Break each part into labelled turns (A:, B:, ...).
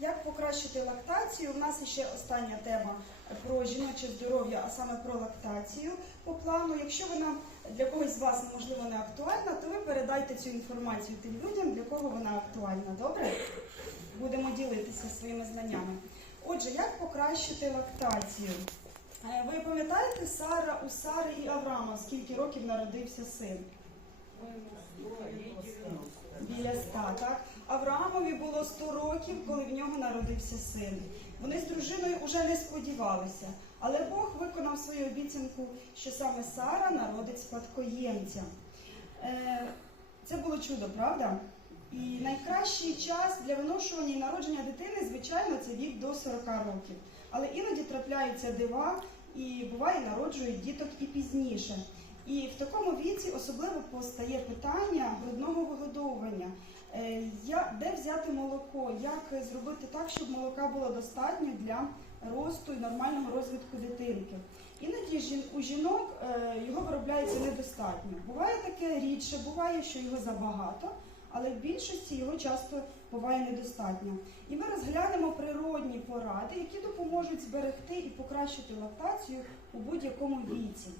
A: Як покращити лактацію? У нас ще остання тема про жіноче здоров'я, а саме про лактацію по плану. Якщо вона для когось з вас можливо не актуальна, то ви передайте цю інформацію тим людям, для кого вона актуальна. Добре? Будемо ділитися своїми знаннями. Отже, як покращити лактацію? Е, Ви пам'ятаєте Сара у Сари і Авраама, скільки років народився син? Біля ста, так? Авраамові було 100 років, коли в нього народився син. Вони з дружиною вже не сподівалися, але Бог виконав свою обіцянку, що саме Сара народить спадкоємця. Е, Це було чудо, правда? І найкращий час для виношування і народження дитини, звичайно, це вік до 40 років. Але іноді трапляються дива і буває народжують діток і пізніше. І в такому віці особливо постає питання грудного вигодовування. Е, я- Де взяти молоко? Як зробити так, щоб молока було достатньо для росту і нормального розвитку дитинки? Іноді у жінок е, його виробляється недостатньо. Буває таке рідше, буває, що його забагато, але в більшості його часто буває недостатньо. І ми розглянемо природні поради, які допоможуть зберегти і покращити лактацію у будь-якому віці.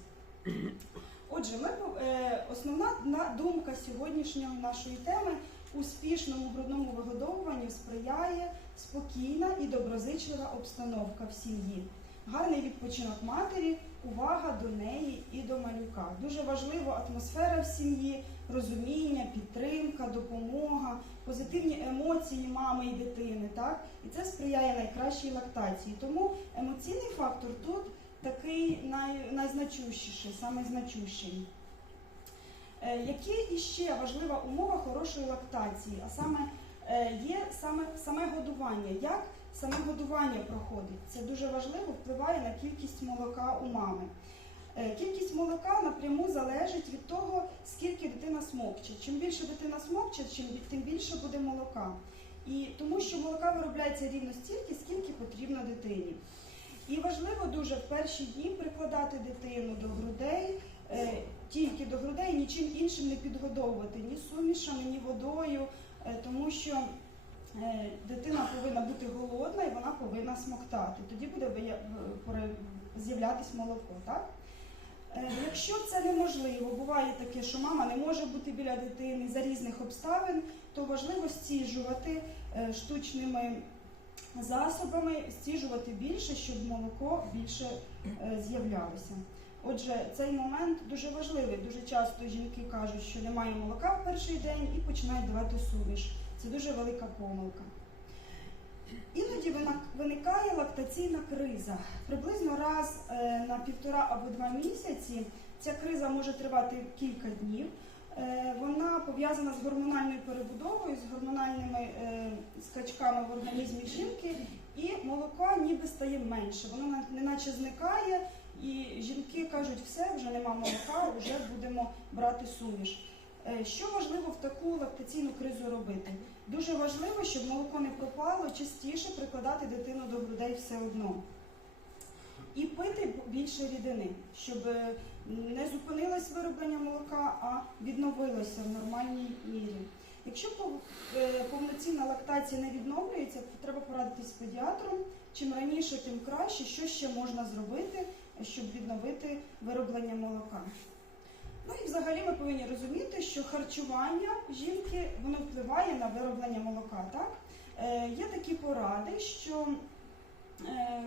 A: Отже, ми, е, основна думка сьогоднішньої нашої теми успішному грудному вигодовуванню сприяє спокійна і доброзичлива обстановка в сім'ї. Гарний відпочинок матері, увага до неї і до малюка. Дуже важлива атмосфера в сім'ї, розуміння, підтримка, допомога, позитивні емоції мами і дитини. Так? І це сприяє найкращій лактації. Тому емоційний фактор тут такий най, найзначущіший, саме значущий. Е, Які іще важлива умова хорошої лактації, а саме е, є саме, саме годування. Як саме годування проходить? Це дуже важливо, впливає на кількість молока у мами. Е, Кількість молока напряму залежить від того, скільки дитина смокче. Чим більше дитина смокче, тим більше буде молока. І тому що молока виробляється рівно стільки, скільки потрібно дитині. І важливо дуже в перші дні прикладати дитину до грудей, тільки до грудей, нічим іншим не підгодовувати, ні сумішами, ні водою, е, тому що е, дитина повинна бути голодна і вона повинна смоктати. Тоді буде пере- з'являтись молоко. Так? Е, Якщо це неможливо, буває таке, що мама не може бути біля дитини за різних обставин, то важливо стіжувати е, штучними засобами, стіжувати більше, щоб молоко більше е, з'являлося. Отже, цей момент дуже важливий. Дуже часто жінки кажуть, що немає молока в перший день і починають давати суміш. Це дуже велика помилка. Іноді виникає лактаційна криза. Приблизно раз е, на півтора або два місяці ця криза може тривати кілька днів. Е, Вона пов'язана з гормональною перебудовою, з гормональними е, скачками в організмі жінки, і молоко ніби стає менше. Воно на- неначе зникає, і жінки кажуть, все, вже нема молока, вже будемо брати суміш. Е, Що важливо в таку лактаційну кризу робити? Дуже важливо, щоб молоко не пропало, частіше прикладати дитину до грудей все одно. І пити більше рідини, щоб е, не зупинилось вироблення молока, а відновилося в нормальній мірі. Якщо е, повноцінна лактація не відновлюється, треба порадитись з педіатром. Чим раніше, тим краще, що ще можна зробити, щоб відновити вироблення молока. Ну і взагалі ми повинні розуміти, що харчування жінки воно впливає на вироблення молока. Так? Е, є такі поради, що е,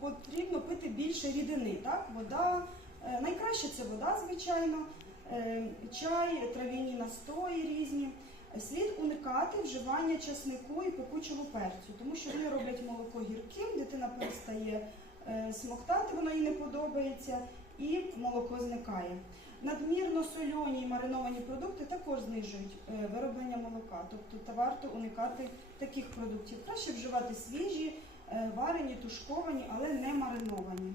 A: потрібно пити більше рідини. Так? Вода, е, найкраще це вода, звичайно, е, чай, трав'яні настої різні. Слід уникати вживання часнику і пекучого перцю, тому що вони роблять молоко гірким, дитина перестає смоктати, воно їй не подобається, і молоко зникає. Надмірно сольоні і мариновані продукти також знижують е, вироблення молока, тобто варто уникати таких продуктів. Краще вживати свіжі, е, варені, тушковані, але не мариновані.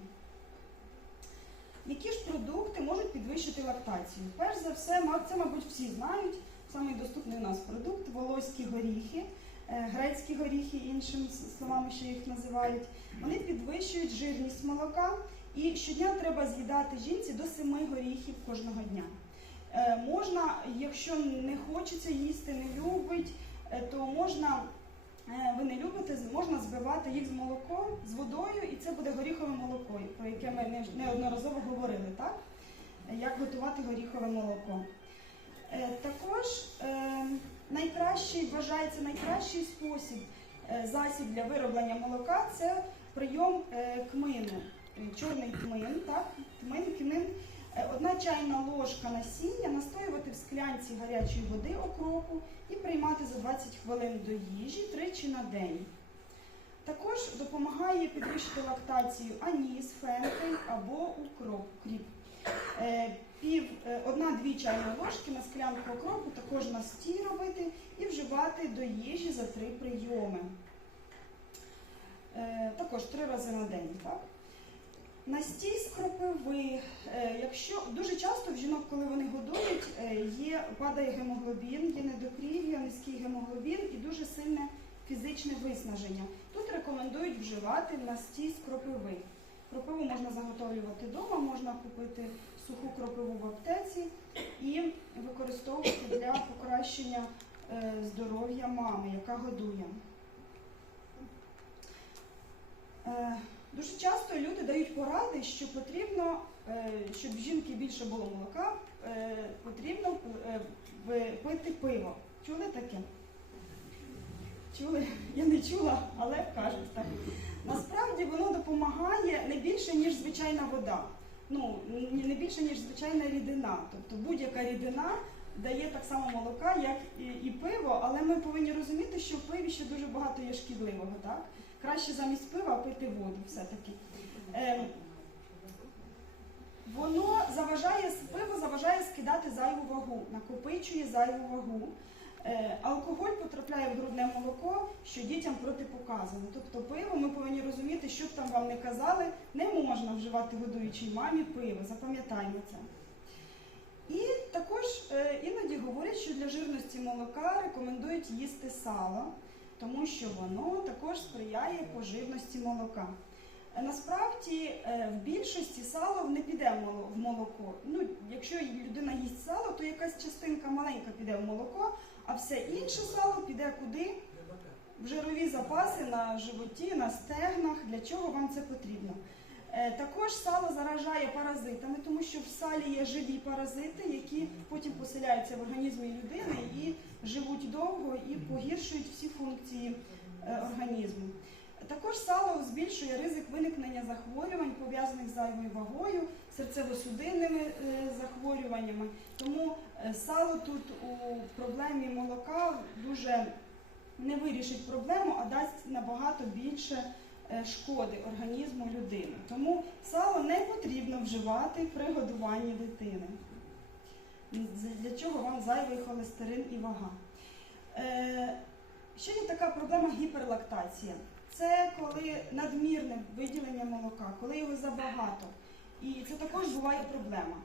A: Які ж продукти можуть підвищити лактацію? Перш за все, це, мабуть, всі знають. Самий доступний у нас продукт волоські горіхи, е, грецькі горіхи, іншими словами ще їх називають. Вони підвищують жирність молока, і щодня треба з'їдати жінці до 7 горіхів кожного дня. Е, Можна, якщо не хочеться їсти, не любить, е, то можна е, ви не любите, можна збивати їх з молоком, з водою, і це буде горіхове молоко, про яке ми неодноразово говорили, так? Е, Як готувати горіхове молоко. Е, Також е, найкращий вважається найкращий спосіб е, засіб для вироблення молока це прийом е, кмину. Е, Чорний кмин, так? Тмин, кмин. Одна чайна ложка насіння настоювати в склянці гарячої води окропу і приймати за 20 хвилин до їжі тричі на день. Також допомагає підвищити лактацію аніс, фенхель або укроп. кріп. Е, одна-дві чайні ложки на склянку окропу також на стій робити і вживати до їжі за три прийоми. Е, Також три рази на день. Так? Настій з кропиви. Е, Якщо дуже часто в жінок, коли вони годують, є падає гемоглобін, є недокрів'я, низький гемоглобін і дуже сильне фізичне виснаження. Тут рекомендують вживати настій з кропиви. Кропиву можна заготовлювати вдома, можна купити суху кропиву в аптеці і використовувати для покращення е, здоров'я мами, яка годує. Е, Дуже часто люди дають поради, що потрібно, е, щоб в жінки більше було молока, потрібно пити пиво. Чули таке? Чули? Я не чула, але кажуть так. Насправді воно допомагає не більше, ніж звичайна вода. Ну, не більше, ніж звичайна рідина. Тобто будь-яка рідина дає так само молока, як і, і пиво, але ми повинні розуміти, що в пиві ще дуже багато є шкідливого. Так? Краще замість пива пити воду все-таки. Ем, воно заважає, пиво заважає скидати зайву вагу, накопичує зайву вагу. Е, Алкоголь потрапляє в грудне молоко, що дітям протипоказано. Тобто пиво ми повинні розуміти, що б там вам не казали, не можна вживати годуючій мамі пиво, запам'ятаємо це. І також е, іноді говорять, що для жирності молока рекомендують їсти сало, тому що воно також сприяє поживності молока. Е, Насправді в більшості сало не піде в молоко. Ну, якщо людина їсть сало, то якась частинка маленька піде в молоко, а все інше сало піде куди? В жирові запаси на животі, на стегнах. Для чого вам це потрібно? Е, Також сало заражає паразитами, тому що в салі є живі паразити, які потім поселяються в організмі людини і живуть довго і погіршують всі функції е, організму. Також сало збільшує ризик виникнення захворювань, пов'язаних з зайвою вагою, серцево-судинними е, захворюваннями. Тому е, сало тут у проблемі молока дуже не вирішить проблему, а дасть набагато більше е, шкоди організму людини. Тому сало не потрібно вживати при годуванні дитини. Для чого вам зайвий холестерин і вага? Е, Ще є така проблема гіперлактація. Це коли надмірне виділення молока, коли його забагато. І це також буває проблема.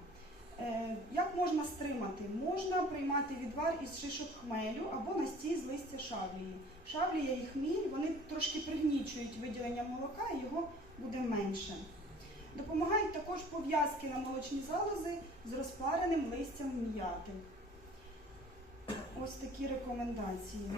A: Е, Як можна стримати? Можна приймати відвар із шишок хмелю або настій з листя шавлії. Шавлія і хміль вони трошки пригнічують виділення молока, і його буде менше. Допомагають також пов'язки на молочні залози з розпареним листям м'яти. Ось такі рекомендації.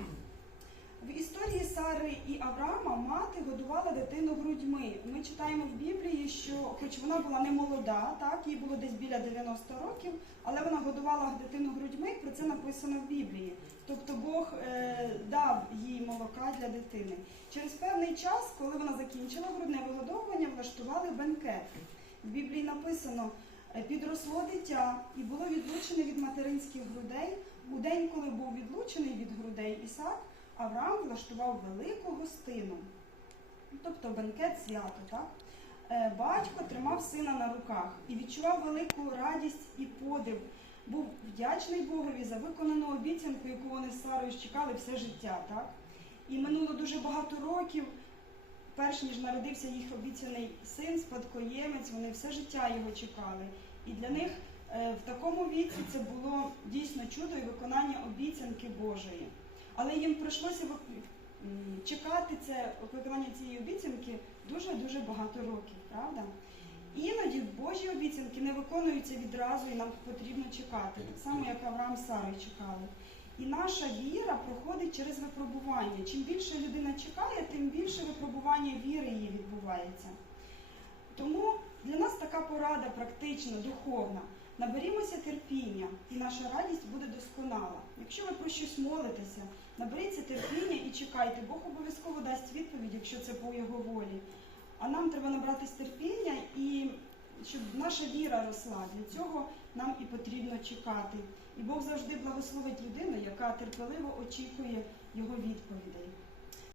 A: В історії Сари і Авраама мати годувала дитину грудьми. Ми читаємо в Біблії, що хоч вона була не молода, так, їй було десь біля 90 років, але вона годувала дитину грудьми, про це написано в Біблії. Тобто Бог е, дав їй молока для дитини. Через певний час, коли вона закінчила грудне вигодовування, влаштували бенкет. В Біблії написано, «Е, підросло дитя і було відлучене від материнських грудей. У день, коли був відлучений від грудей Ісак, Авраам влаштував велику гостину, тобто бенкет свято. Так? Е, Батько тримав сина на руках і відчував велику радість і подив. Був вдячний Богові за виконану обіцянку, яку вони з Сарою чекали все життя. Так? І минуло дуже багато років, перш ніж народився їх обіцяний син, спадкоємець, вони все життя його чекали. І для них е, в такому віці це було дійсно чудо і виконання обіцянки Божої. Але їм прийшлося чекати це виконання цієї обіцянки дуже-дуже багато років, правда? Іноді Божі обіцянки не виконуються відразу і нам потрібно чекати, так само як Авраам Сарою чекали. І наша віра проходить через випробування. Чим більше людина чекає, тим більше випробування віри її відбувається. Тому для нас така порада практична, духовна. Наберімося терпіння, і наша радість буде досконала. Якщо ви про щось молитеся, наберіться терпіння і чекайте. Бог обов'язково дасть відповідь, якщо це по його волі. А нам треба набратись терпіння і щоб наша віра росла. Для цього нам і потрібно чекати. І Бог завжди благословить людину, яка терпеливо очікує його відповідей.